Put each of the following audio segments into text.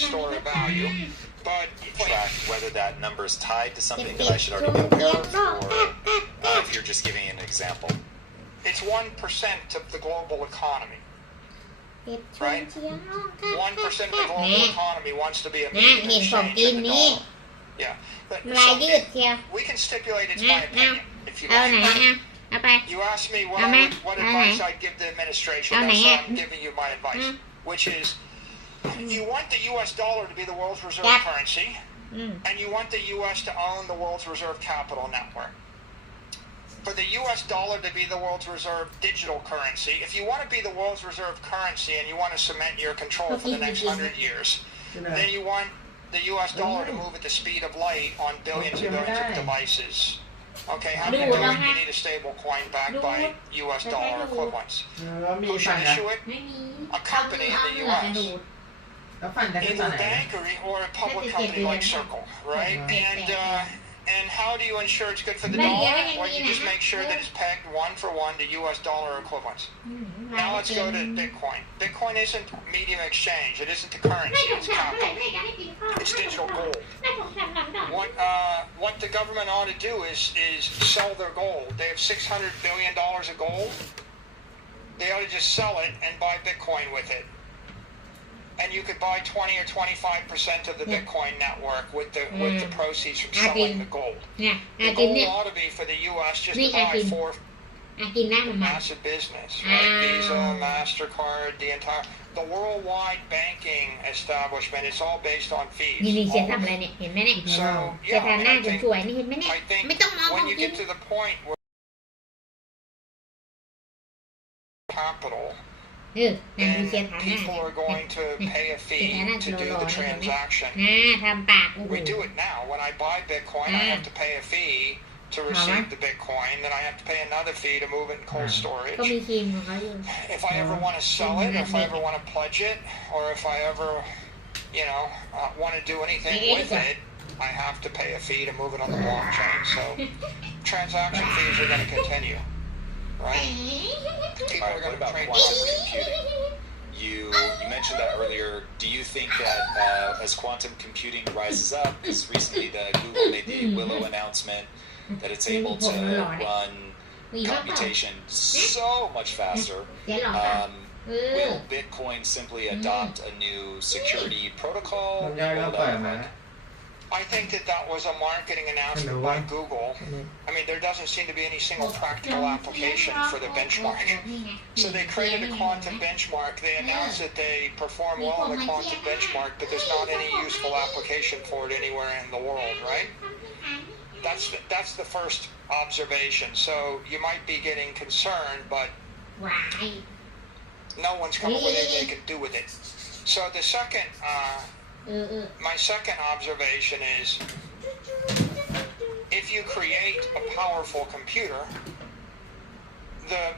store of value. But track whether that number is tied to something that I should already be aware of, or if you're just giving an example. It's 1% of the global economy, right? 1% of the global economy wants to be a medium exchange in the dollar. Yeah. So we can stipulate it's my opinion, if you like. You asked me what advice I'd give the administration. That's why I'm giving you my advice, which is you want the U.S. dollar to be the world's reserve currency, and you want the U.S. to own the world's reserve capital network. For the U.S. dollar to be the world's reserve digital currency, if you want to be the world's reserve currency and you want to cement your control for the next 100 years, then you want the U.S. dollar to move at the speed of light on billions and billions of devices. Okay, how do you do it? You need a stable coin backed by U.S. dollar equivalents. Who should issue it? A company in the U.S. Either a bank or a public company like Circle, right? And how do you ensure it's good for the dollar? Well, you just make sure that it's pegged 1-for-1 to U.S. dollar equivalents. Now let's go to Bitcoin. Bitcoin isn't medium exchange. It isn't the currency. It's capital. It's digital gold. What the government ought to do is sell their gold. They have $600 billion of gold. They ought to just sell it and buy Bitcoin with it. And you could buy 20 or 25% of the Bitcoin network with the proceeds from selling the gold. The goal ought to be for the U.S. just to buy for massive business, right? Visa, MasterCard, the worldwide banking establishment. It's all based on fees. So yeah, I think when you get to the point where capital, and people are going to pay a fee to do the transaction. We do it now. When I buy Bitcoin, I have to pay a fee to receive the Bitcoin. Then I have to pay another fee to move it in cold storage. If I ever want to sell it, or if I ever want to pledge it, or if I ever, want to do anything with it, I have to pay a fee to move it on the blockchain. So transaction fees are going to continue. Right? People are going to about quantum computing? You mentioned that earlier. Do you think that as quantum computing rises up, because recently Google made the Willow announcement that it's able to run computation so much faster, will Bitcoin simply adopt a new security protocol? I think that was a marketing announcement by Google. I mean, there doesn't seem to be any single practical application for the benchmark. So they created a quantum benchmark. They announced that they perform well in the quantum benchmark, but there's not any useful application for it anywhere in the world, right? That's the first observation. So you might be getting concerned, but no one's come up with anything they can do with it. So the second... my second observation is, if you create a powerful computer, the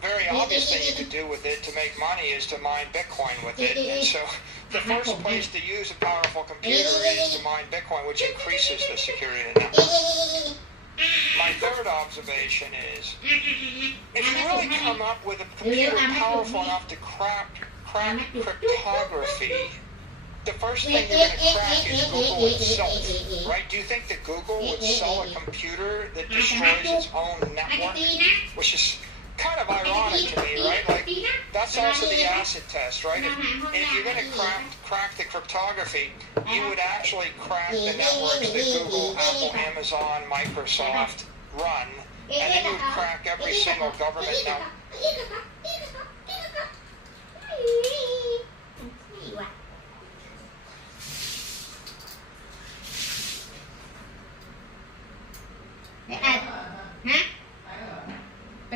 very obvious thing you could do with it to make money is to mine Bitcoin with it. And so the first place to use a powerful computer is to mine Bitcoin, which increases the security of the network. My third observation is, if you really come up with a computer powerful enough to crack cryptography, the first thing you're going to crack is Google itself, right? Do you think that Google would sell a computer that destroys its own network? Which is kind of ironic to me, right? Like, that's also the acid test, right? If you're going to crack the cryptography, you would actually crack the networks that Google, Apple, Amazon, Microsoft run, and then you would crack every single government network.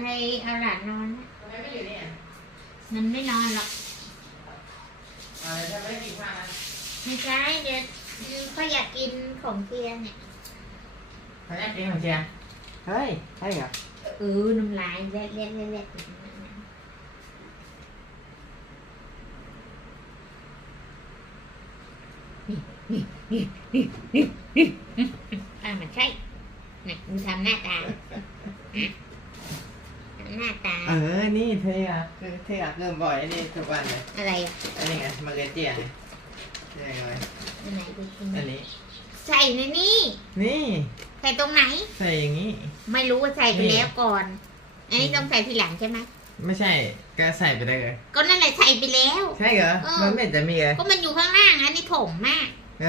ไปเอาหลานนอนทำไมไม่อยู่เนี่ยมันไม่นอนหรอกจะไม่กินข้าวไม่ใช่เดี๋ยวเขาอยากกินของเทียนเนี่ยเขาอยากกินของเทียนเฮ้ยใช่เหรอน้ำลายเล็ดมันใช่เนี่ยมึงทำหน้าตานี่เธอเริ่มบ่อยนี่ทุกวันเลยอะไรอันนี้ไงมาเกเจีย ยังไง อันไหนดูสิ อันนี้ ใส่ในนี่ นี่ ใส่ตรงไหน ใส่อย่างนี้ ไม่รู้ว่าใส่ไปแล้วก่อน อันนี้ต้องใส่ทีหลังใช่ไหม ไม่ใช่ก็ใส่ไปได้เลย ก็นั่นแหละใส่ไปแล้ว ใช่เหรอมันไม่เห็นจะมีเลย ก็มันอยู่ข้างล่างอันนี้ถมมาก เอ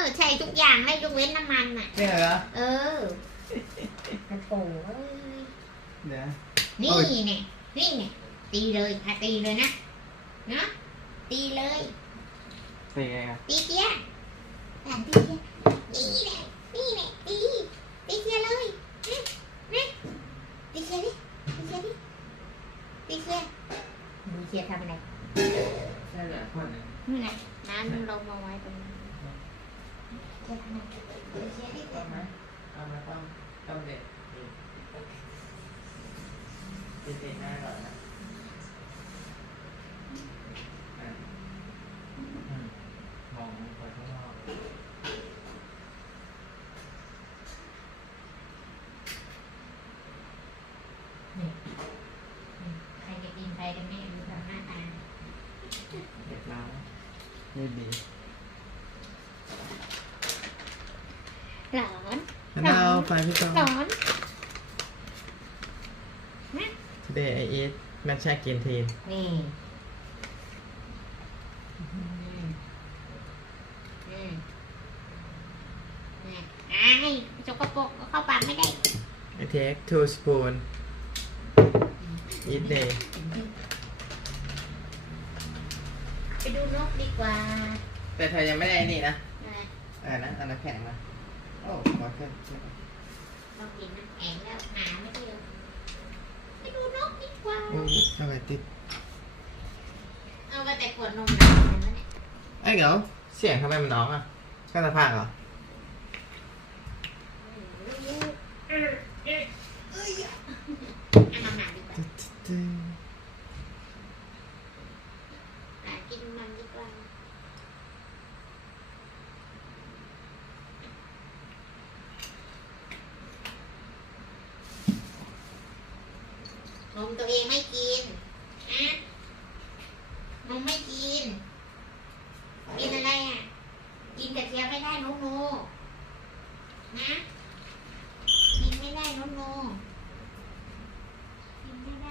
อ ใส่ทุกอย่างได้ยกเว้นน้ำมันอ่ะ ใช่เหรอก ระโถเอ้ย เดี๋ยว นี่เนี่ยนี่เนี่ยตีเลยตีเลยนะเนาะตีเลย ใส่ไงครับ ตีเกียร์ตีเกียร์นี่แหละนี่แหละตีเกียร์เลยนะตีเกียร์ดิตีเกียร์ดิตีเกียร์ทำอะไร ใช่เหรอคนนึง นี่ไงน้ำลงมาไว้ตรงนี้เกียร์ทำอะไรตีเกียร์ดิ เอาไหมเอามาต้องเด็ดเด็ดหน้าก่อนนะมองไปข้างนอก ใครจะกินใครกันแน่ดูทำหน้าตา เด็ดแล้วไม่ดี หลอน เราไปพี่กอง หลอน Today I eat matcha green tea นี่ไอ้สกปรกเข้าปากไม่ได้ I take 2 spoon each day ไปดูนกดีกว่า แต่เธอยังไม่ได้นี่นะ นะ นะเอาน้ำแข็งมาโอ้ขอขึ้น ต้องกินน้ำแข็งแล้วหนาไม่ได้เลยไปดูนกดีกว่า โอ้ทำไมติด เอาไปแต่ขวดนมหนาแล้วเนี่ย ไอ้เก๋าเสียงทำไมมันน้องอ่ะก็จะพากเหรอ เอามาหนาดีกว่ากินมันดีกว่านมตัวเองไม่กินนะนมไม่กิน กินอะไรอ่ะ กินกระเทียมไม่ได้โนโนนะกินไม่ได้โนโนกินไม่ได้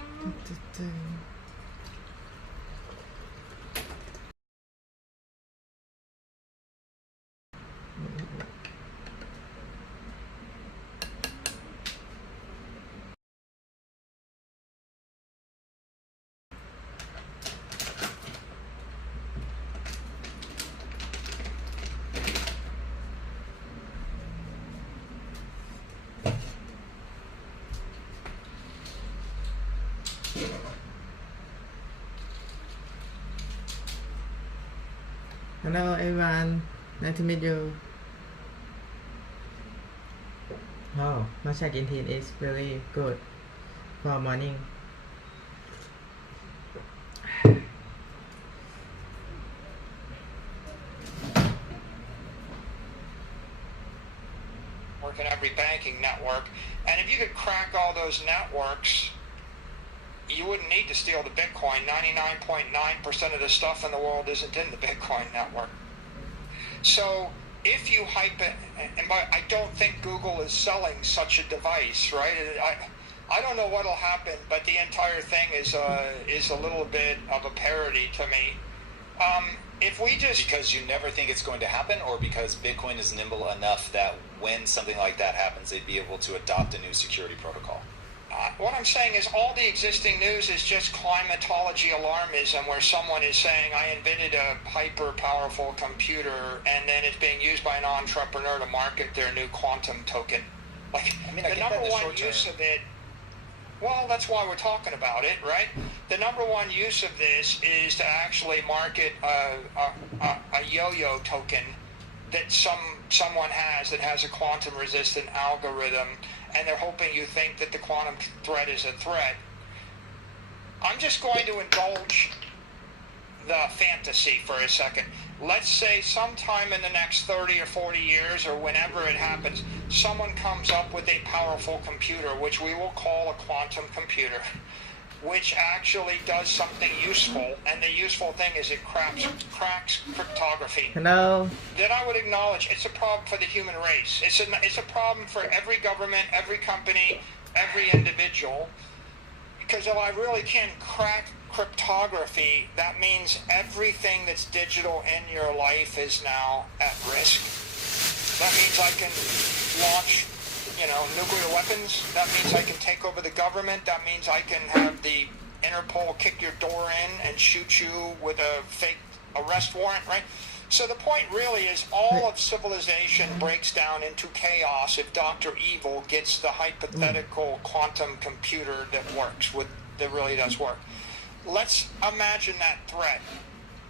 Hello everyone, nice to meet you. Oh, matcha green tea is very good for morning. Work in every banking network, and if you could crack all those networks, you wouldn't need to steal the Bitcoin. 99.9% of the stuff in the world isn't in the Bitcoin network. So if you hype it, and I don't think Google is selling such a device, right? I don't know what'll happen, but the entire thing is a little bit of a parody to me. If we just... Because you never think it's going to happen, or because Bitcoin is nimble enough that when something like that happens, they'd be able to adopt a new security protocol? What I'm saying is all the existing news is just climatology alarmism, where someone is saying, I invented a hyper-powerful computer, and then it's being used by an entrepreneur to market their new quantum token. Like, I mean, the number one use of it, well, that's why we're talking about it, right? The number one use of this is to actually market a yo-yo token that someone has that has a quantum-resistant algorithm, and they're hoping you think that the quantum threat is a threat. I'm just going to indulge the fantasy for a second. Let's say sometime in the next 30 or 40 years, or whenever it happens, someone comes up with a powerful computer, which we will call a quantum computer, which actually does something useful, and the useful thing is it cracks cryptography. Hello. Then I would acknowledge it's a problem for the human race. It's a problem for every government, every company, every individual. Because if I really can crack cryptography, that means everything that's digital in your life is now at risk. That means I can launch, nuclear weapons. That means I can take over the government. That means I can have the Interpol kick your door in and shoot you with a fake arrest warrant, right? So the point really is all of civilization breaks down into chaos if Dr. Evil gets the hypothetical quantum computer that really does work. Let's imagine that threat.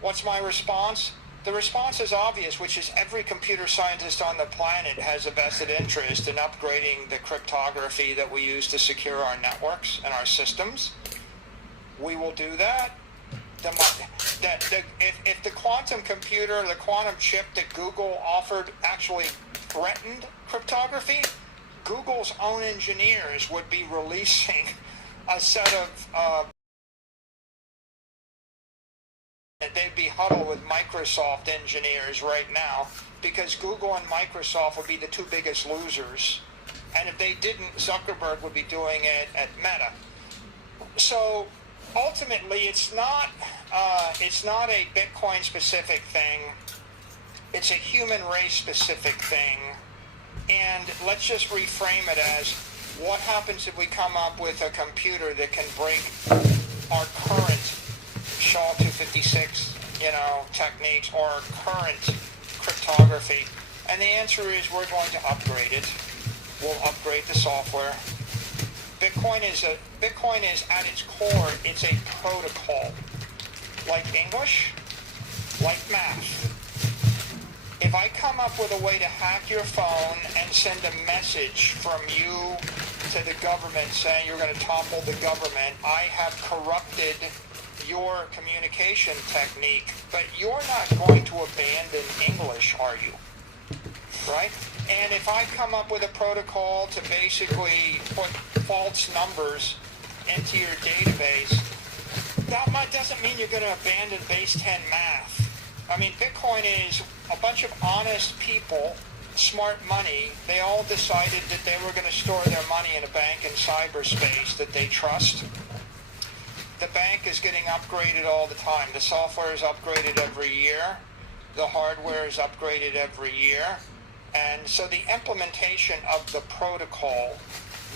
What's my response? The response is obvious, which is every computer scientist on the planet has a vested interest in upgrading the cryptography that we use to secure our networks and our systems. We will do that. If the quantum computer, the quantum chip that Google offered actually threatened cryptography, Google's own engineers would be releasing a set of they'd be huddled with Microsoft engineers right now, because Google and Microsoft would be the two biggest losers. And if they didn't, Zuckerberg would be doing it at Meta. So ultimately, it's not a Bitcoin specific thing. It's a human race specific thing. And let's just reframe it as, what happens if we come up with a computer that can break our current SHA-256, techniques or current cryptography? And the answer is we're going to upgrade it. We'll upgrade the software. Bitcoin is at its core, it's a protocol. Like English, like math. If I come up with a way to hack your phone and send a message from you to the government saying you're going to topple the government, I have corrupted your communication technique, but you're not going to abandon English, are you? Right? And if I come up with a protocol to basically put false numbers into your database, that doesn't mean you're going to abandon base 10 math. I mean, Bitcoin is a bunch of honest people, smart money. They all decided that they were going to store their money in a bank in cyberspace that they trust. The bank is getting upgraded all the time. The software is upgraded every year. The hardware is upgraded every year. And so the implementation of the protocol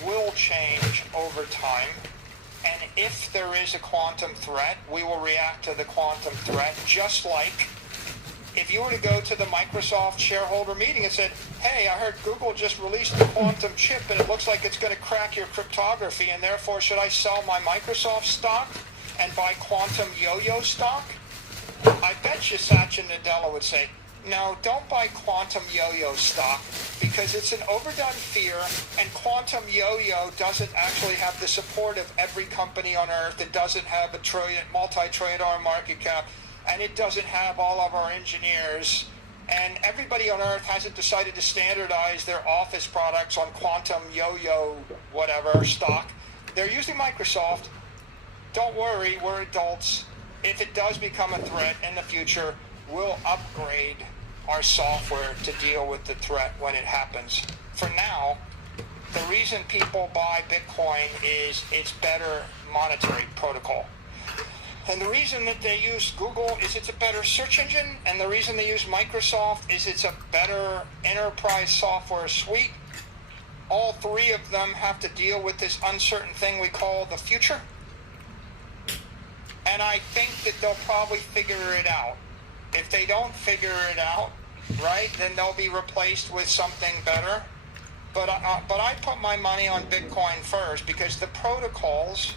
will change over time. And if there is a quantum threat, we will react to the quantum threat, just like if you were to go to the Microsoft shareholder meeting and said, hey, I heard Google just released the quantum chip and it looks like it's going to crack your cryptography, and therefore should I sell my Microsoft stock and buy quantum yo-yo stock? I bet you Satya Nadella would say, no, don't buy quantum yo-yo stock, because it's an overdone fear, and quantum yo-yo doesn't actually have the support of every company on earth. It doesn't have a multi-trillion dollar market cap, and it doesn't have all of our engineers, and everybody on earth hasn't decided to standardize their office products on quantum yo-yo whatever stock. They're using Microsoft. Don't worry, we're adults. If it does become a threat in the future, we'll upgrade our software to deal with the threat when it happens. For now, the reason people buy Bitcoin is it's better monetary protocol. And the reason that they use Google is it's a better search engine, and the reason they use Microsoft is it's a better enterprise software suite. All three of them have to deal with this uncertain thing we call the future. And I think that they'll probably figure it out. If they don't figure it out, right, then they'll be replaced with something better. But I put my money on Bitcoin first, because the protocols,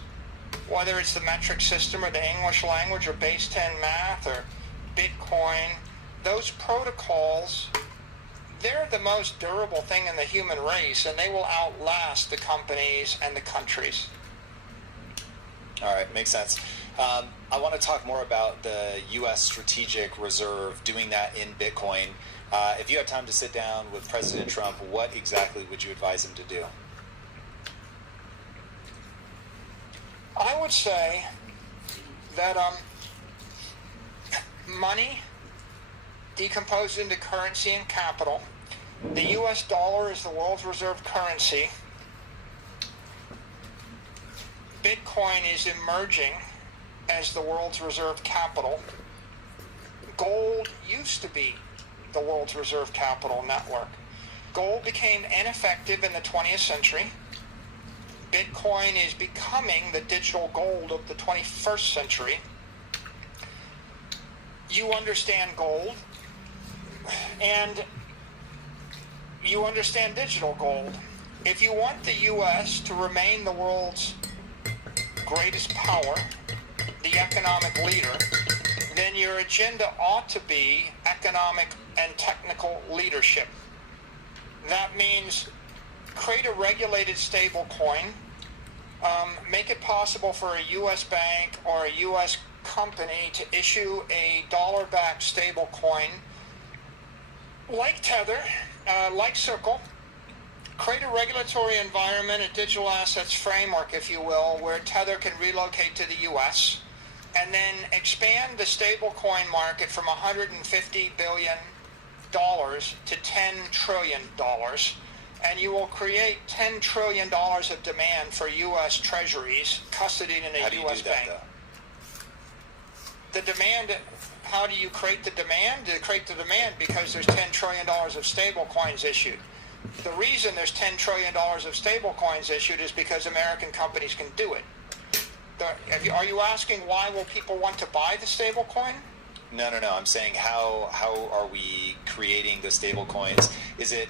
whether it's the metric system or the English language or base 10 math or Bitcoin, those protocols, they're the most durable thing in the human race, and they will outlast the companies and the countries. All right, makes sense. I want to talk more about the U.S. Strategic Reserve, doing that in Bitcoin. If you had time to sit down with President Trump, what exactly would you advise him to do? I would say that money decomposed into currency and capital. The U.S. dollar is the world's reserve currency. Bitcoin is emerging as the world's reserve capital. Gold used to be the world's reserve capital network. Gold became ineffective in the 20th century. Bitcoin is becoming the digital gold of the 21st century. You understand gold, and you understand digital gold. If you want the U.S. to remain the world's greatest power, the economic leader, then your agenda ought to be economic and technical leadership. That means create a regulated stable coin, make it possible for a U.S. bank or a U.S. company to issue a dollar-backed stable coin like Tether, like Circle. Create a regulatory environment, a digital assets framework, if you will, where Tether can relocate to the U.S., and then expand the stablecoin market from $150 billion to $10 trillion. And you will create $10 trillion of demand for U.S. treasuries custodied in a U.S. bank. The demand, how do you create the demand? To create the demand because there's $10 trillion of stable coins issued. The reason there's $10 trillion of stable coins issued is because American companies can do it. Are you asking why will people want to buy the stable coin? No. I'm saying how are we creating the stable coins?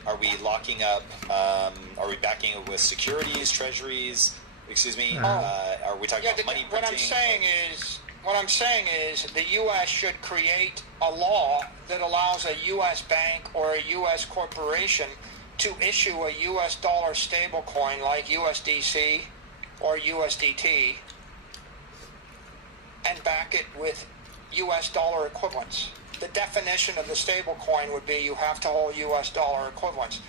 Are we locking up, are we backing it with securities, treasuries? Excuse me, are we talking about money printing? What I'm saying is the U.S. should create a law that allows a U.S. bank or a U.S. corporation to issue a U.S. dollar stable coin like USDC or USDT and back it with U.S. dollar equivalents. The definition of the stable coin would be you have to hold U.S. dollar equivalents.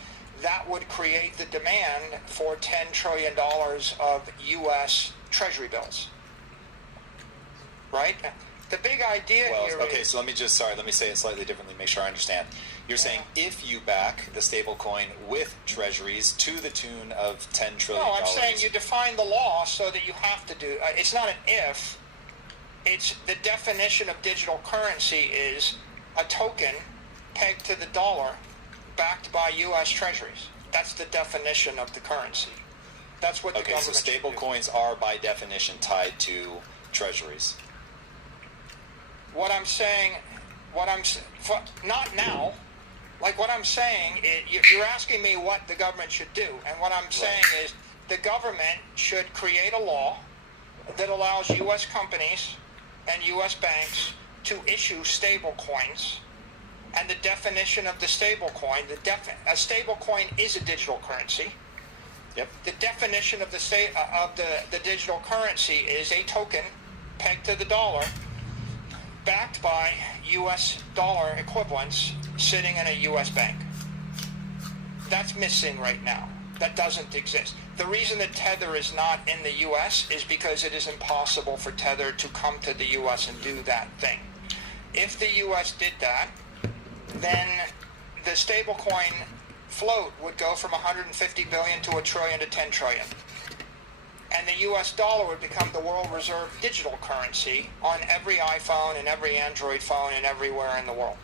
That would create the demand for $10 trillion of U.S. Treasury bills. Right? The big idea here okay, so let me say it slightly differently, make sure I understand. You're saying if you back the stable coin with treasuries to the tune of $10 trillion. No, I'm saying you define the law so that you have to do, it's not an if, it's the definition of digital currency is a token pegged to the dollar backed by U.S. treasuries. That's the definition of the currency. That's what the government so stable coins are by definition tied to treasuries. What I'm saying, not now, like what I'm saying, you're asking me what the government should do, and what I'm saying is the government should create a law that allows U.S. companies and U.S. banks to issue stable coins, and the definition of the stable coin, a stable coin is a digital currency. Yep. The definition of the digital currency is a token pegged to the dollar, backed by U.S. dollar equivalents sitting in a U.S. bank. That's missing right now. That doesn't exist. The reason that Tether is not in the U.S. is because it is impossible for Tether to come to the U.S. and do that thing. If the U.S. did that, then the stablecoin float would go from $150 billion to $1 trillion to $10 trillion. And the U.S. dollar would become the world reserve digital currency on every iPhone and every Android phone and everywhere in the world.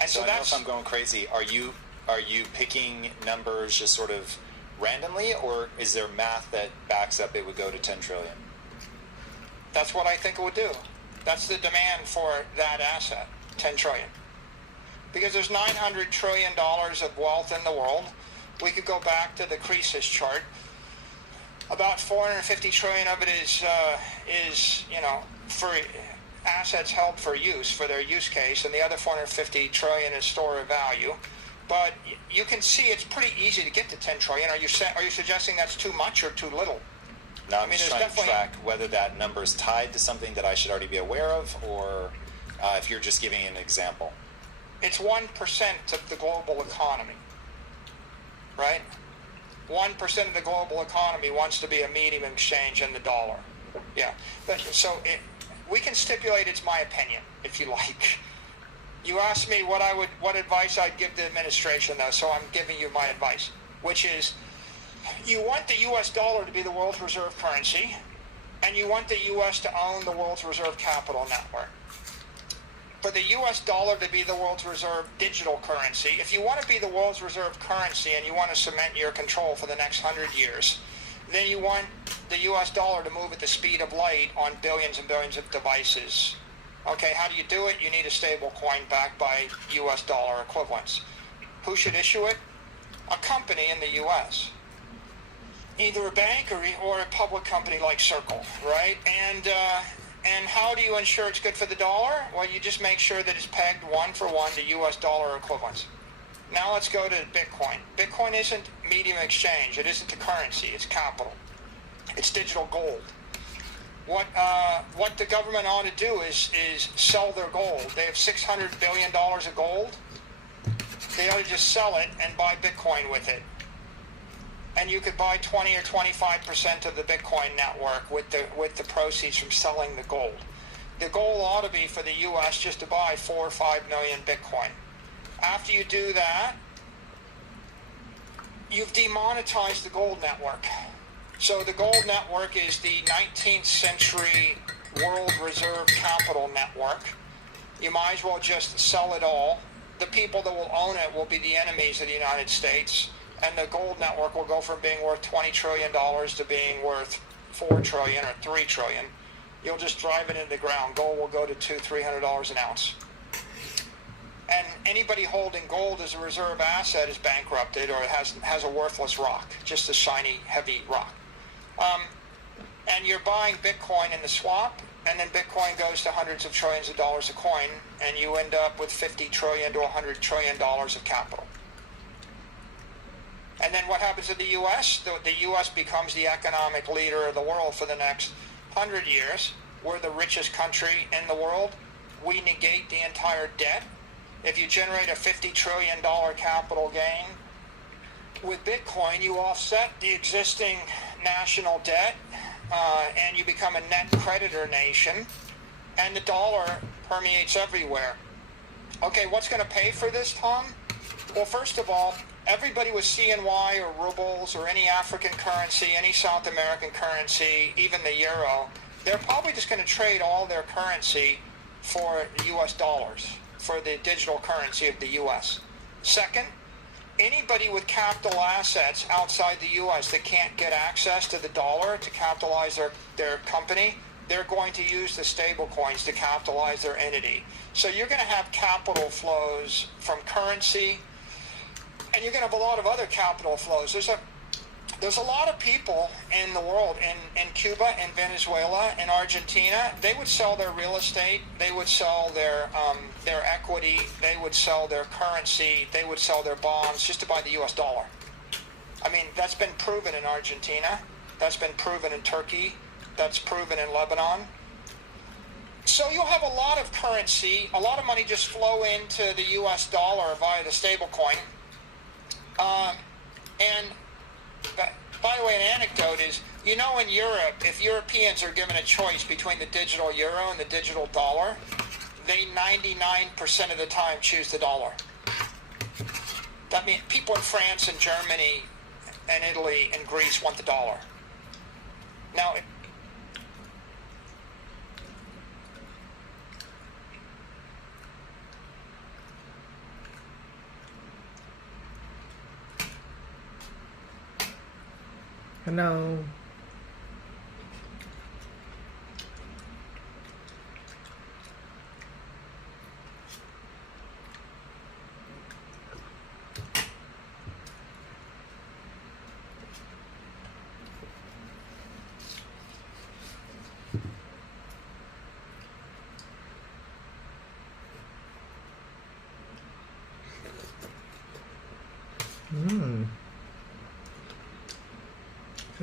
And so I don't know if I'm going crazy. Are you picking numbers just sort of randomly, or is there math that backs up it would go to 10 trillion? That's what I think it would do. That's the demand for that asset, 10 trillion. Because there's $900 trillion of wealth in the world. We could go back to the Croesus chart. About 450 trillion of it is for assets held for use, for their use case, and the other 450 trillion is store of value. But you can see it's pretty easy to get to 10 trillion. Are you suggesting that's too much or too little? No, I'm just trying to track whether that number is tied to something that I should already be aware of, or if you're just giving an example. It's 1% of the global economy, right? 1% of the global economy wants to be a medium exchange in the dollar. Yeah. So we can stipulate it's my opinion, if you like. You asked me what advice I'd give the administration, though, so I'm giving you my advice, which is you want the U.S. dollar to be the world's reserve currency, and you want the U.S. to own the world's reserve capital network. For the U.S. dollar to be the world's reserve digital currency, if you want to be the world's reserve currency and you want to cement your control for the next 100 years, then you want the U.S. dollar to move at the speed of light on billions and billions of devices. Okay, how do you do it? You need a stable coin backed by U.S. dollar equivalents. Who should issue it? A company in the U.S. Either a bank or a public company like Circle, right? And how do you ensure it's good for the dollar? Well, you just make sure that it's pegged 1-for-1 to U.S. dollar equivalents. Now let's go to Bitcoin. Bitcoin isn't medium exchange. It isn't a currency. It's capital. It's digital gold. What the government ought to do is sell their gold. They have $600 billion of gold. They ought to just sell it and buy Bitcoin with it. And you could buy 20 or 25% of the Bitcoin network with the proceeds from selling the gold. The goal ought to be for the U.S. just to buy 4 or 5 million Bitcoin. After you do that, you've demonetized the gold network. So the gold network is the 19th century world reserve capital network. You might as well just sell it all. The people that will own it will be the enemies of the United States. And the gold network will go from being worth $20 trillion to being worth $4 trillion or $3 trillion. You'll just drive it into the ground. Gold will go to $200-300 an ounce. And anybody holding gold as a reserve asset is bankrupted or has a worthless rock, just a shiny, heavy rock. And you're buying Bitcoin in the swap, and then Bitcoin goes to hundreds of trillions of dollars a coin, and you end up with $50 trillion to $100 trillion of capital. And then what happens in the U.S.? The U.S. becomes the economic leader of the world for the next 100 years. We're the richest country in the world. We negate the entire debt. If you generate a $50 trillion capital gain with Bitcoin, you offset the existing national debt, and you become a net creditor nation, and the dollar permeates everywhere. Okay, what's going to pay for this, Tom? Well, first of all, everybody with CNY or rubles or any African currency, any South American currency, even the euro, they're probably just going to trade all their currency for U.S. dollars, for the digital currency of the U.S. Second, anybody with capital assets outside the U.S. that can't get access to the dollar to capitalize their company, they're going to use the stable coins to capitalize their entity. So you're going to have capital flows from currency, and you're going to have a lot of other capital flows. There's a lot of people in the world, in Cuba, in Venezuela, in Argentina. They would sell their real estate, they would sell their equity, they would sell their currency, they would sell their bonds just to buy the U.S. dollar. I mean, that's been proven in Argentina, that's been proven in Turkey, that's proven in Lebanon. So you'll have a lot of currency, a lot of money just flow into the U.S. dollar via the stable coin. And by the way, an anecdote is, in Europe, if Europeans are given a choice between the digital euro and the digital dollar, they 99% of the time choose the dollar. That means people in France and Germany and Italy and Greece want the dollar. Now, Hello.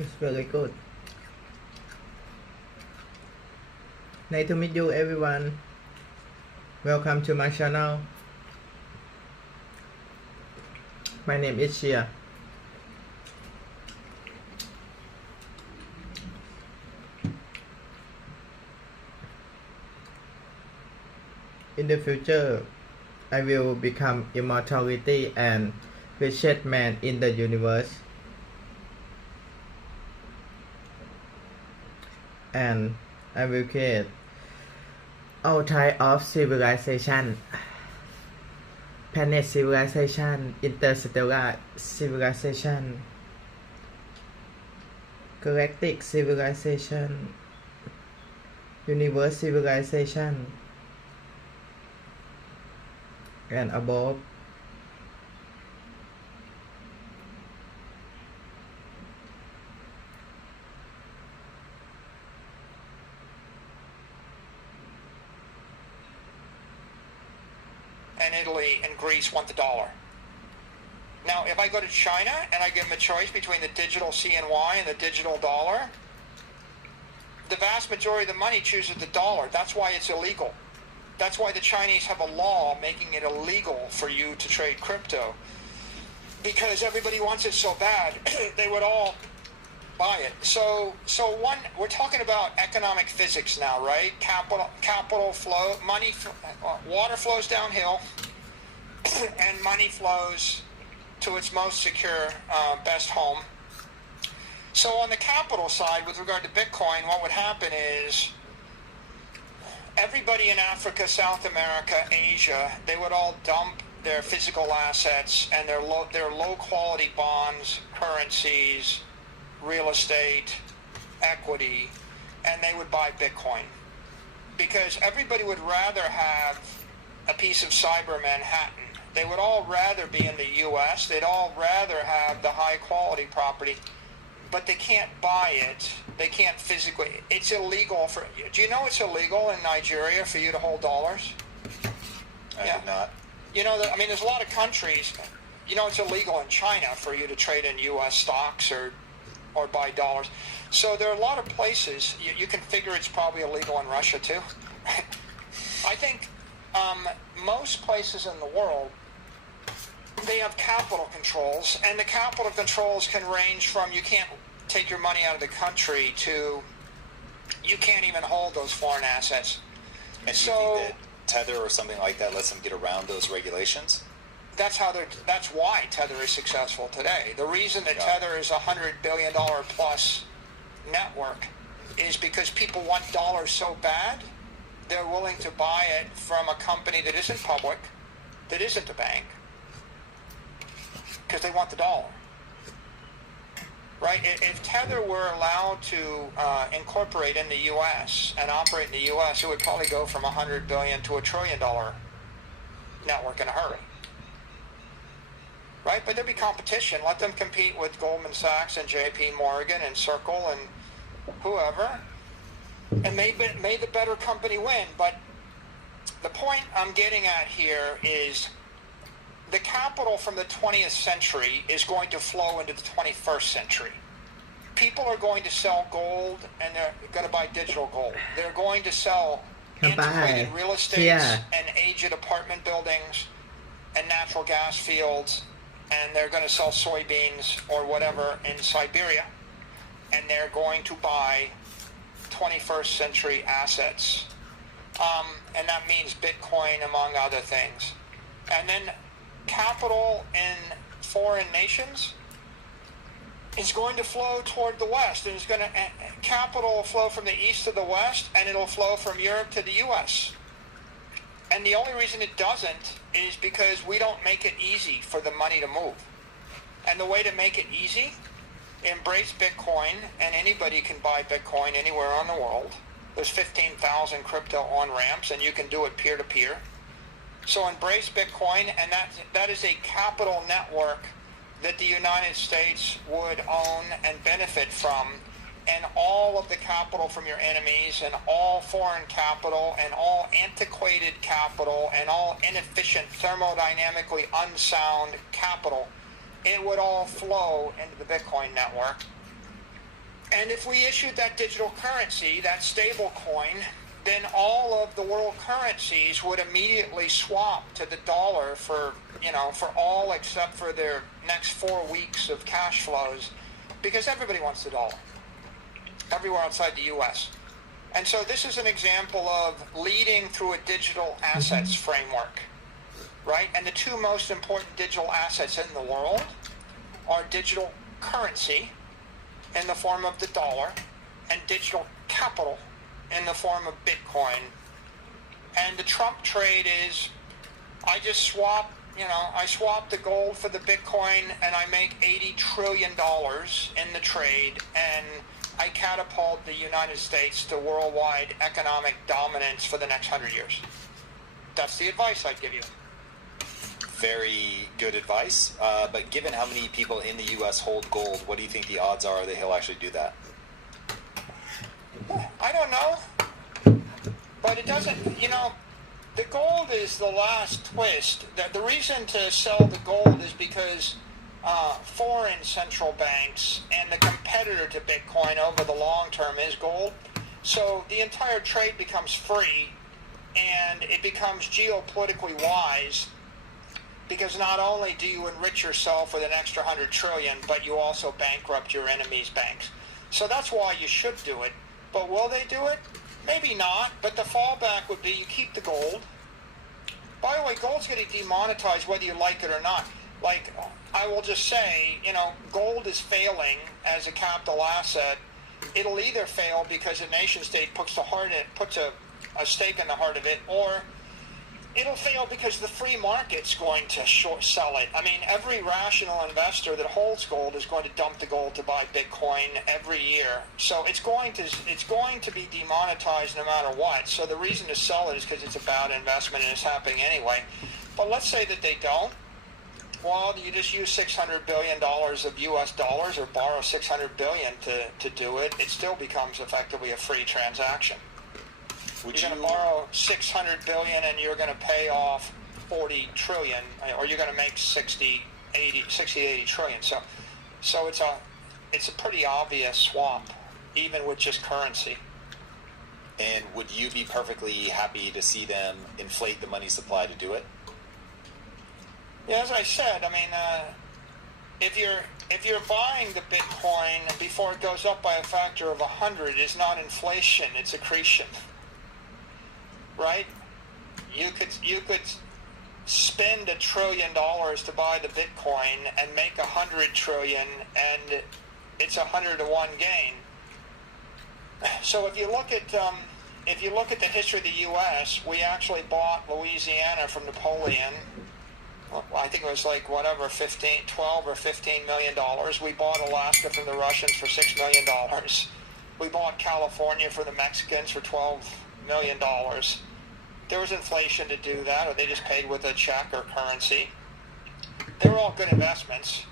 It's very good. Nice to meet you, everyone. Welcome to my channel. My name is Shia. the future, I will become immortality and richest man in the universe. And I will create all type of civilization, planet civilization, interstellar civilization, galactic civilization, universe civilization, and above. And Italy and Greece want the dollar. Now, if I go to China and I give them a choice between the digital CNY and the digital dollar, the vast majority of the money chooses the dollar. That's why it's illegal. That's why the Chinese have a law making it illegal for you to trade crypto. Because everybody wants it so bad, they would all buy it. So we're talking about economic physics now, right? Capital flow, money, water flows downhill, and money flows to its most secure, best home. So on the capital side, with regard to Bitcoin, what would happen is everybody in Africa, South America, Asia, they would all dump their physical assets and their low quality bonds, currencies, real estate, equity, and they would buy Bitcoin. Because everybody would rather have a piece of cyber Manhattan. They would all rather be in the US. They'd all rather have the high quality property, but they can't buy it. They can't physically. It's illegal for, do you know it's illegal in Nigeria for you to hold dollars? I did not. You know, I mean, there's a lot of countries, you know, it's illegal in China for you to trade in US stocks or buy dollars. So there are a lot of places, you can figure it's probably illegal in Russia too. I think most places in the world, they have capital controls, and the capital controls can range from you can't take your money out of the country to you can't even hold those foreign assets. And do you think that Tether or something like that lets them get around those regulations? That's why Tether is successful today. The reason that Tether is $100 billion plus network is because people want dollars so bad, they're willing to buy it from a company that isn't public, that isn't a bank, because they want the dollar. Right? If Tether were allowed to incorporate in the U.S. and operate in the U.S., it would probably go from $100 billion to $1 trillion network in a hurry. Right? But there'd be competition. Let them compete with Goldman Sachs and J.P. Morgan and Circle and whoever, and may the better company win. But the point I'm getting at here is the capital from the 20th century is going to flow into the 21st century. People are going to sell gold, and they're going to buy digital gold. They're going to sell antiquated real estate and aged apartment buildings and natural gas fields, and they're going to sell soybeans or whatever in Siberia, and they're going to buy 21st century assets. And that means Bitcoin, among other things. And then capital in foreign nations is going to flow toward the West. And capital will flow from the East to the West, and it'll flow from Europe to the U.S. And the only reason it doesn't is because we don't make it easy for the money to move. And the way to make it easy, embrace Bitcoin, and anybody can buy Bitcoin anywhere on the world. There's 15,000 crypto on-ramps, and you can do it peer-to-peer. So embrace Bitcoin, and that is a capital network that the United States would own and benefit from. And all of the capital from your enemies, and all foreign capital, and all antiquated capital, and all inefficient, thermodynamically unsound capital, it would all flow into the Bitcoin network. And if we issued that digital currency, that stable coin, then all of the world currencies would immediately swap to the dollar for all except for their next 4 weeks of cash flows, because everybody wants the dollar everywhere outside the U.S. And so this is an example of leading through a digital assets framework, right? And the two most important digital assets in the world are digital currency in the form of the dollar and digital capital in the form of Bitcoin. And the Trump trade is, I just swap the gold for the Bitcoin and I make $80 trillion in the trade, and I catapult the United States to worldwide economic dominance for the next 100 years. That's the advice I'd give you. Very good advice. But given how many people in the U.S. hold gold, what do you think the odds are that he'll actually do that? I don't know. But it doesn't, the gold is the last twist. The reason to sell the gold is because foreign central banks and the competitor to Bitcoin over the long term is gold. So the entire trade becomes free, and it becomes geopolitically wise, because not only do you enrich yourself with an extra 100 trillion, but you also bankrupt your enemy's banks. So that's why you should do it. But will they do it? Maybe not, but the fallback would be you keep the gold. By the way, gold's getting demonetized whether you like it or not. Like, I will just say, gold is failing as a capital asset. It'll either fail because a nation state puts a stake in the heart of it, or it'll fail because the free market's going to short sell it. I mean, every rational investor that holds gold is going to dump the gold to buy Bitcoin every year. So it's going to be demonetized no matter what. So the reason to sell it is because it's a bad investment and it's happening anyway. But let's say that they don't. Well, you just use $600 billion of U.S. dollars or borrow $600 billion to do it. It still becomes effectively a free transaction. You're going to borrow $600 billion and you're going to pay off $40 trillion, or you're going to make 60 to 80 trillion. So it's a pretty obvious swap, even with just currency. And would you be perfectly happy to see them inflate the money supply to do it? Yeah, as I said, I mean, if you're buying the Bitcoin before it goes up by a factor of 100, it's not inflation, it's accretion. Right? You could spend $1 trillion to buy the Bitcoin and make 100 trillion, and it's 100-to-1 gain. So if you look at the history of the U.S., we actually bought Louisiana from Napoleon. I think it was like 12 or $15 million. We bought Alaska from the Russians for $6 million. We bought California for the Mexicans for $12 million. There was inflation to do that, or they just paid with a check or currency. They were all good investments.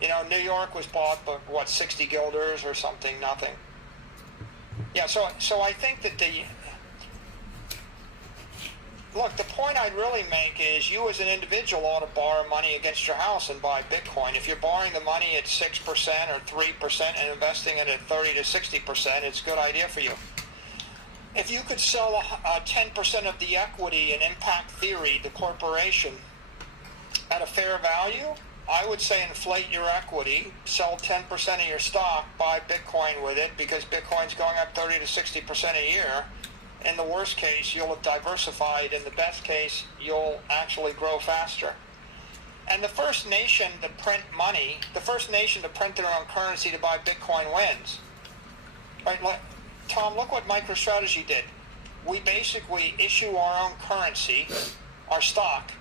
New York was bought for 60 guilders or something, nothing. Yeah, so I think that the point I'd really make is you as an individual ought to borrow money against your house and buy Bitcoin. If you're borrowing the money at 6% or 3% and investing it at 30 to 60%, it's a good idea for you. If you could sell 10% of the equity in Impact Theory, the corporation, at a fair value, I would say inflate your equity, sell 10% of your stock, buy Bitcoin with it, because Bitcoin's going up 30 to 60% a year. In the worst case, you'll have diversified. In the best case, you'll actually grow faster. And the first nation to print money, the first nation to print their own currency to buy Bitcoin wins. Right? Tom, look what MicroStrategy did. We basically issue our own currency, our stock,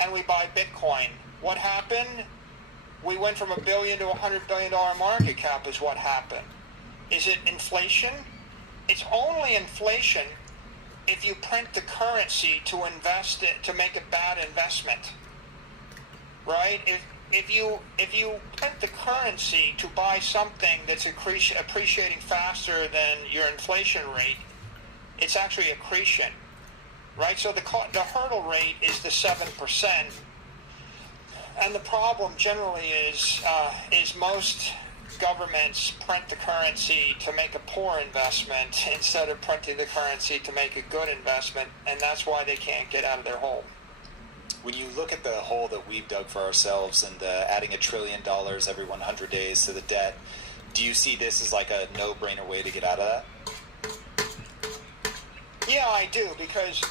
and we buy Bitcoin. What happened? We went from $1 billion to $100 billion market cap is what happened. Is it inflation? It's only inflation if you print the currency to invest it, to make a bad investment. Right? If you print the currency to buy something that's appreciating faster than your inflation rate, it's actually accretion, right? So the hurdle rate is the 7%, and the problem generally is most governments print the currency to make a poor investment instead of printing the currency to make a good investment, and that's why they can't get out of their hole. When you look at the hole that we've dug for ourselves and adding $1 trillion every 100 days to the debt, do you see this as like a no-brainer way to get out of that? Yeah, I do, because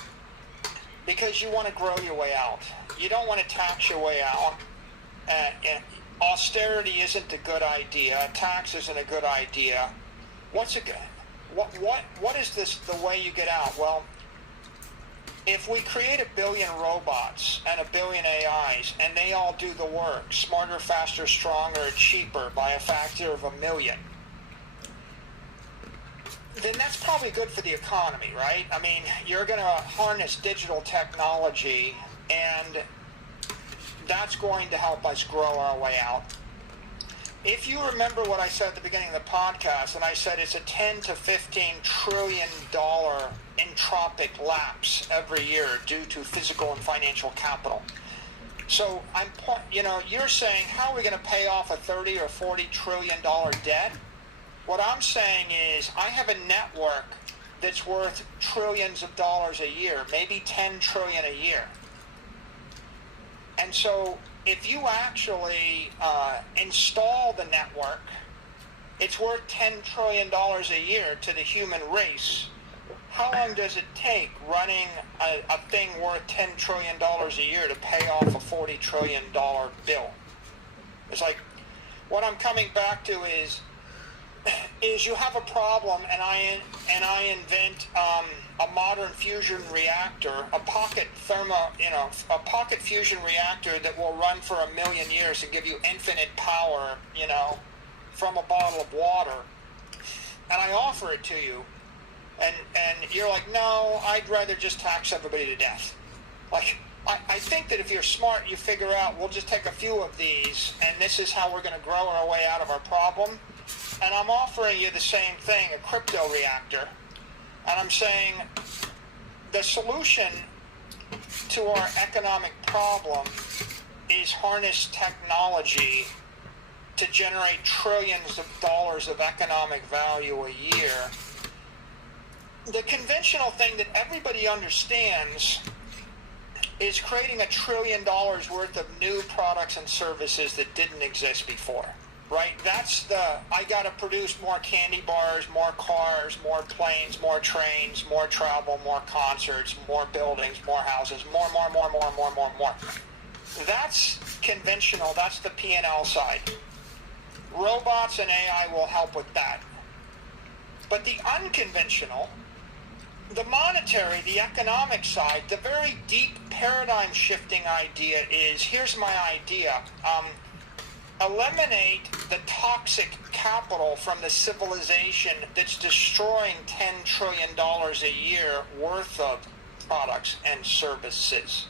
you want to grow your way out. You don't want to tax your way out. Austerity isn't a good idea. Tax isn't a good idea. What is this the way you get out? Well, if we create 1 billion robots and 1 billion AIs and they all do the work, smarter, faster, stronger, cheaper by a factor of 1 million, then that's probably good for the economy, right? I mean, you're going to harness digital technology, and that's going to help us grow our way out. If you remember what I said at the beginning of the podcast, and I said it's a $10 to $15 trillion entropic lapse every year due to physical and financial capital. So you're saying, how are we going to pay off a $30 or $40 trillion debt? What I'm saying is, I have a network that's worth trillions of dollars a year, maybe 10 trillion a year. And so if you actually install the network, it's worth $10 trillion a year to the human race. How long does it take running a thing worth $10 trillion a year to pay off a $40 trillion bill? It's like, what I'm coming back to is you have a problem, and I invent a modern fusion reactor, a pocket fusion reactor that will run for 1 million years and give you infinite power, from a bottle of water, and I offer it to you, and you're like, no, I'd rather just tax everybody to death. Like, I think that if you're smart, you figure out, we'll just take a few of these, and this is how we're going to grow our way out of our problem. And I'm offering you the same thing, a crypto reactor. And I'm saying the solution to our economic problem is harness technology to generate trillions of dollars of economic value a year. The conventional thing that everybody understands is creating $1 trillion worth of new products and services that didn't exist before. Right? That's I got to produce more candy bars, more cars, more planes, more trains, more travel, more concerts, more buildings, more houses, more. That's conventional. That's the P&L side. Robots and AI will help with that. But the unconventional, the monetary, the economic side, the very deep paradigm shifting idea is, here's my idea. Eliminate the toxic capital from the civilization that's destroying $10 trillion a year worth of products and services.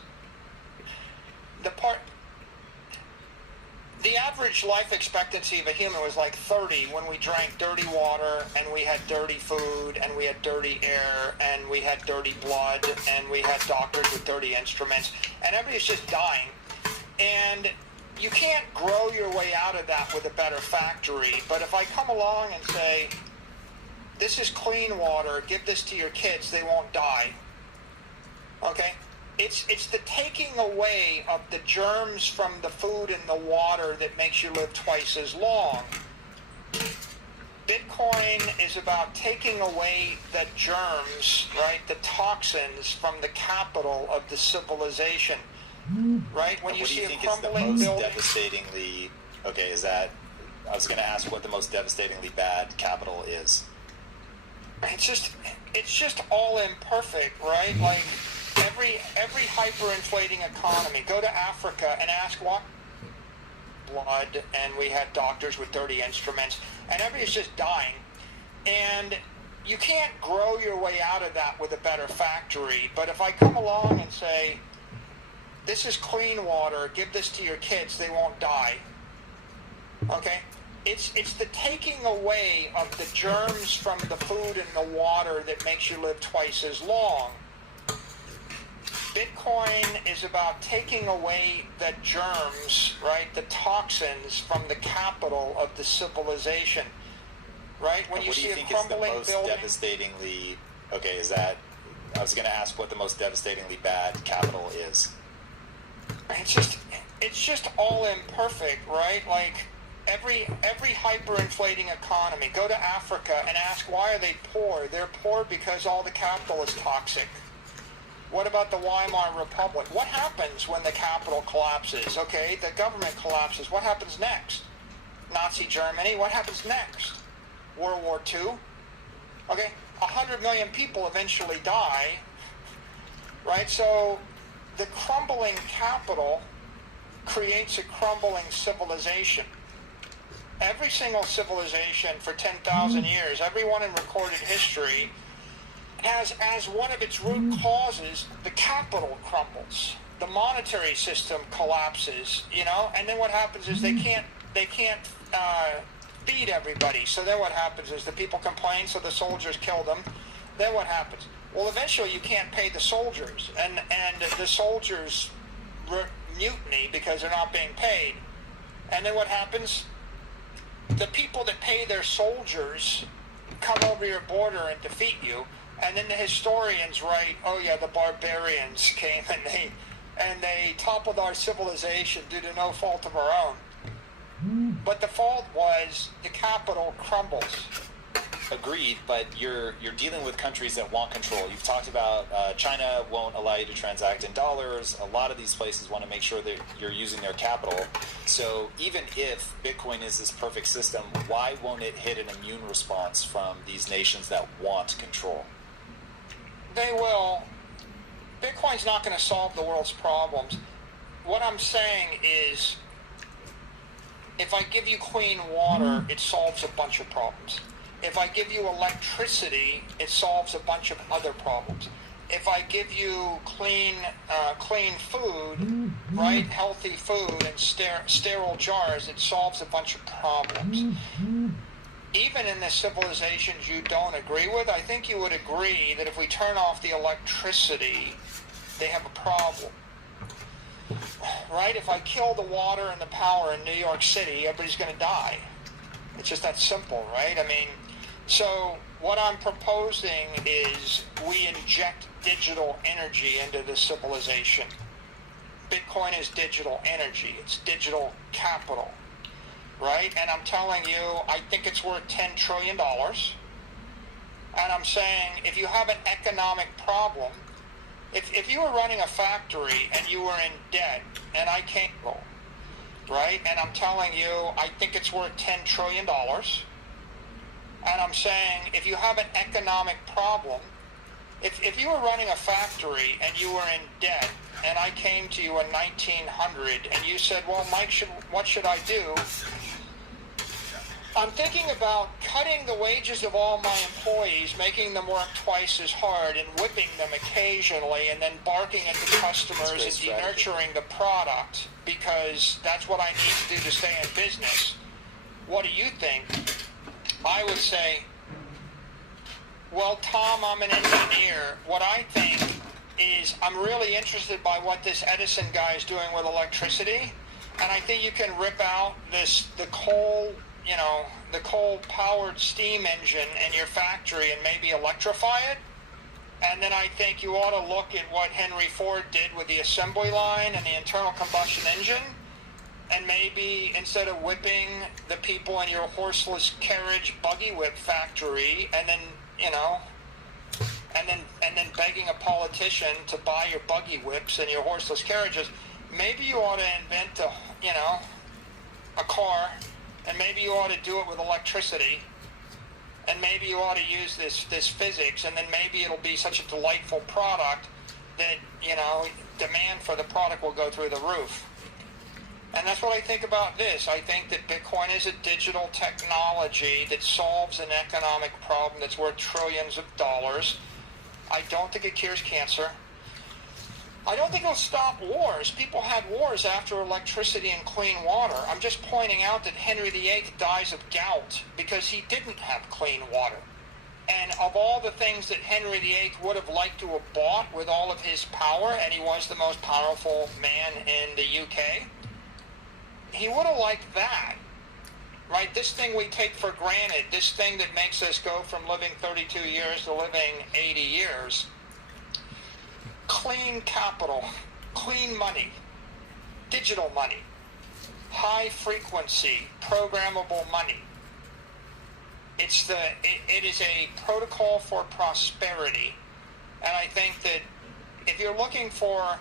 The average life expectancy of a human was like 30 when we drank dirty water, and we had dirty food, and we had dirty air, and we had dirty blood, and we had doctors with dirty instruments, and everybody's just dying. And you can't grow your way out of that with a better factory. But if I come along and say, this is clean water, give this to your kids, they won't die. Okay? It's the taking away of the germs from the food and the water that makes you live twice as long. Bitcoin is about taking away the germs, right, the toxins from the capital of the civilization. Right? When you see a crumbling building. Devastatingly, okay, I was going to ask what the most devastatingly bad capital is. It's just all imperfect, right? Like every hyperinflating economy. Go to Africa and ask what blood, and we had doctors with dirty instruments, and everybody's just dying. And you can't grow your way out of that with a better factory. But if I come along and say, this is clean water, give this to your kids, they won't die. Okay? It's the taking away of the germs from the food and the water that makes you live twice as long. Bitcoin is about taking away the germs, right, the toxins from the capital of the civilization. Right? When you see a crumbling building. Devastatingly, okay, I was going to ask what the most devastatingly bad capital is. It's just all imperfect, right? Like Every hyperinflating economy. Go to Africa and ask, why are they poor? They're poor because all the capital is toxic. What about the Weimar Republic? What happens when the capital collapses? Okay, the government collapses. What happens next? Nazi Germany. What happens next? World War II. Okay, 100 million people eventually die, right? So the crumbling capital creates a crumbling civilization. Every single civilization for 10,000 years, everyone in recorded history, has as one of its root causes, the capital crumbles. The monetary system collapses, you know, and then what happens is they can't feed everybody. So then what happens is the people complain, so the soldiers kill them. Then what happens? Well, eventually you can't pay the soldiers, and the soldiers mutiny because they're not being paid. And then what happens? The people that pay their soldiers come over your border and defeat you, and then the historians write, oh yeah, the barbarians came and they toppled our civilization due to no fault of our own. But the fault was the capital crumbles. Agreed, but you're dealing with countries that want control. You've talked about China won't allow you to transact in dollars. A lot of these places want to make sure that you're using their capital. So even if Bitcoin is this perfect system, why won't it hit an immune response from these nations that want control? They will. Bitcoin's not going to solve the world's problems. What I'm saying is, if I give you clean water, it solves a bunch of problems. If I give you electricity, it solves a bunch of other problems. If I give you clean food, right, healthy food and sterile jars, it solves a bunch of problems. Even in the civilizations you don't agree with, I think you would agree that if we turn off the electricity, they have a problem. Right? If I kill the water and the power in New York City, everybody's going to die. It's just that simple, right? I mean, so what I'm proposing is we inject digital energy into the civilization. Bitcoin is digital energy. It's digital capital, right? And I'm telling you, I think it's worth $10 trillion. And I'm saying, if you have an economic problem, if you were running a factory and you were in debt, and I can't go, right? And I'm telling you, I think it's worth $10 trillion. And I'm saying, if you have an economic problem, if you were running a factory and you were in debt, and I came to you in 1900, and you said, well, Mike, what should I do? I'm thinking about cutting the wages of all my employees, making them work twice as hard, and whipping them occasionally, and then barking at the customers and denurturing the product, because that's what I need to do to stay in business. What do you think? I would say, well, Tom, I'm an engineer. What I think is I'm really interested by what this Edison guy is doing with electricity, and I think you can rip out the coal, you know, the coal-powered steam engine in your factory and maybe electrify it. And then I think you ought to look at what Henry Ford did with the assembly line and the internal combustion engine. And maybe instead of whipping the people in your horseless carriage buggy whip factory, and then, you know, and then begging a politician to buy your buggy whips and your horseless carriages, maybe you ought to invent a car, and maybe you ought to do it with electricity, and maybe you ought to use this physics, and then maybe it'll be such a delightful product that, you know, demand for the product will go through the roof. And that's what I think about this. I think that Bitcoin is a digital technology that solves an economic problem that's worth trillions of dollars. I don't think it cures cancer. I don't think it'll stop wars. People had wars after electricity and clean water. I'm just pointing out that Henry VIII dies of gout because he didn't have clean water. And of all the things that Henry VIII would have liked to have bought with all of his power, and he was the most powerful man in the UK, he would have liked that, right? This thing we take for granted, this thing that makes us go from living 32 years to living 80 years. Clean capital, clean money, digital money. high frequency programmable money. It is a protocol for prosperity, and I think that if you're looking for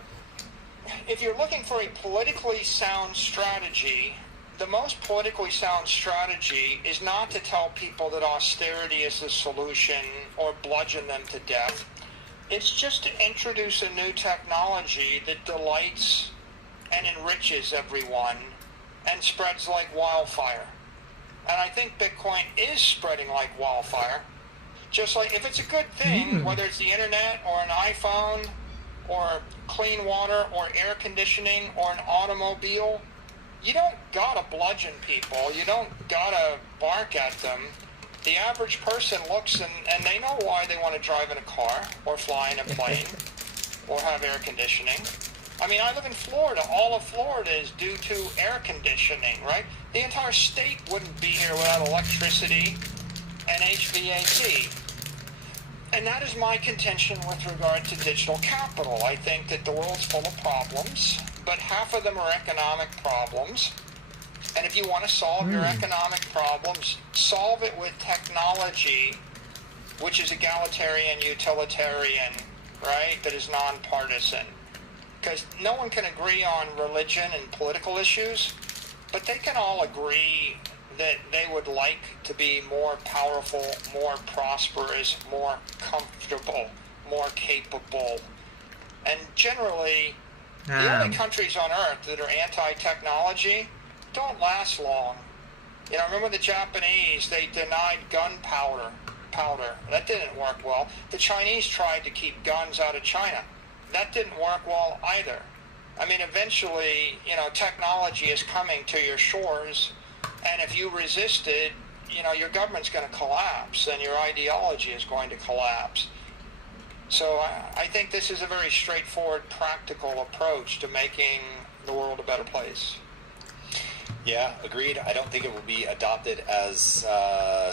a politically sound strategy, the most politically sound strategy is not to tell people that austerity is the solution or bludgeon them to death. It's just to introduce a new technology that delights and enriches everyone and spreads like wildfire. And I think Bitcoin is spreading like wildfire. Just like if it's a good thing, whether it's the internet or an iPhone or clean water or air conditioning or an automobile, you don't gotta bludgeon people. You don't gotta bark at them. The average person looks and they know why they want to drive in a car or fly in a plane or have air conditioning. I mean, I live in Florida. All of Florida is due to air conditioning, right? The entire state wouldn't be here without electricity and HVAC. And that is my contention with regard to digital capital. I think that the world's full of problems, but half of them are economic problems. And if you want to solve your economic problems, solve it with technology, which is egalitarian, utilitarian, right? That is nonpartisan. Because no one can agree on religion and political issues, but they can all agree that they would like to be more powerful, more prosperous, more comfortable, more capable. And generally, the only countries on earth that are anti-technology don't last long. You know, remember the Japanese, they denied gunpowder. That didn't work well. The Chinese tried to keep guns out of China. That didn't work well either. I mean, eventually, you know, technology is coming to your shores, and if you resist it, you know, your government's going to collapse, and your ideology is going to collapse. So I think this is a very straightforward, practical approach to making the world a better place. Yeah, agreed. I don't think it will be adopted as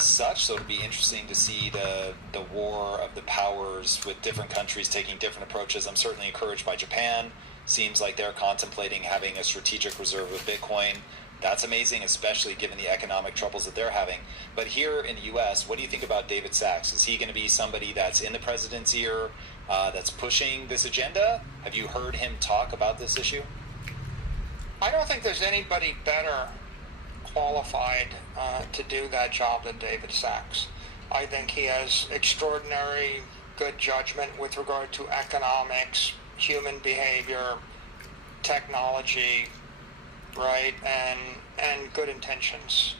such, so it'll be interesting to see the war of the powers with different countries taking different approaches. I'm certainly encouraged by Japan. Seems like they're contemplating having a strategic reserve of Bitcoin. That's amazing, especially given the economic troubles that they're having. But here in the U.S., what do you think about David Sachs? Is he going to be somebody that's in the president's ear, that's pushing this agenda? Have you heard him talk about this issue? I don't think there's anybody better qualified to do that job than David Sachs. I think he has extraordinary good judgment with regard to economics, human behavior, technology, right, and good intentions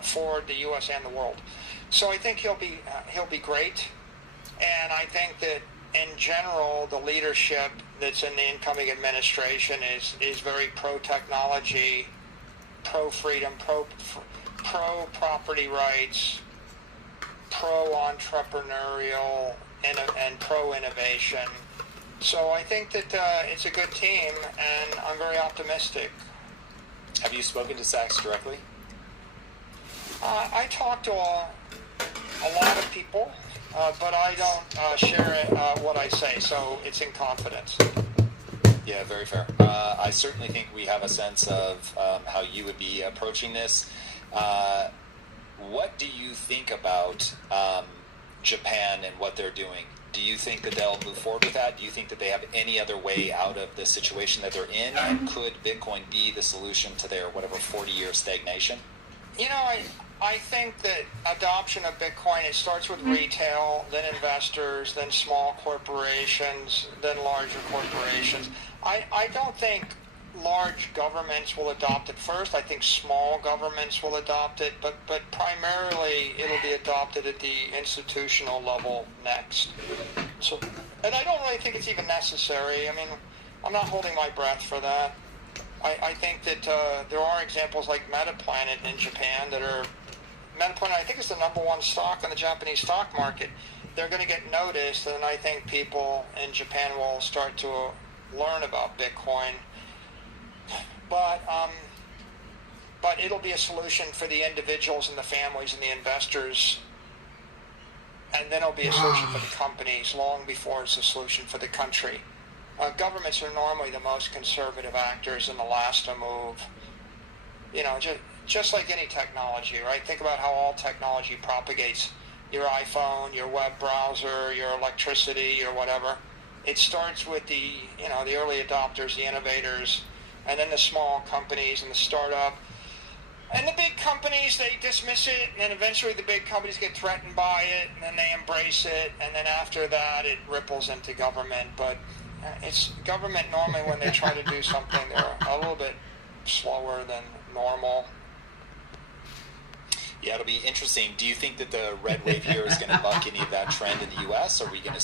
for the U.S. and the world. So I think he'll be great, and I think that in general the leadership that's in the incoming administration is very pro-technology, pro-freedom, pro-property rights, pro-entrepreneurial, and pro-innovation. So I think that it's a good team, and I'm very optimistic. Have you spoken to Sachs directly? I talk to a lot of people, but I don't share what I say, so it's in confidence. Yeah, very fair. I certainly think we have a sense of how you would be approaching this. What do you think about Japan and what they're doing? Do you think that they'll move forward with that? Do you think that they have any other way out of the situation that they're in? And could Bitcoin be the solution to their, 40-year stagnation? You know, I think that adoption of Bitcoin, it starts with retail, then investors, then small corporations, then larger corporations. I don't think large governments will adopt it first. I think small governments will adopt it, but primarily it'll be adopted at the institutional level next. So, and I don't really think it's even necessary. I mean, I'm not holding my breath for that. I think that there are examples like Metaplanet in Japan that are... Metaplanet, I think, is the number one stock on the Japanese stock market. They're going to get noticed, and I think people in Japan will start to learn about Bitcoin. But it'll be a solution for the individuals and the families and the investors, and then it'll be a solution for the companies long before it's a solution for the country. Governments are normally the most conservative actors and the last to move. you know, just like any technology, right? Think about how all technology propagates. Your iPhone, your web browser, your electricity, your whatever. It starts with the early adopters, the innovators, and then the small companies and the startup. And the big companies, they dismiss it, and then eventually the big companies get threatened by it, and then they embrace it, and then after that it ripples into government. But it's government normally when they try to do something, they're a little bit slower than normal. Yeah, it'll be interesting. Do you think that the red wave here is going to buck any of that trend in the U.S.? Or are we going to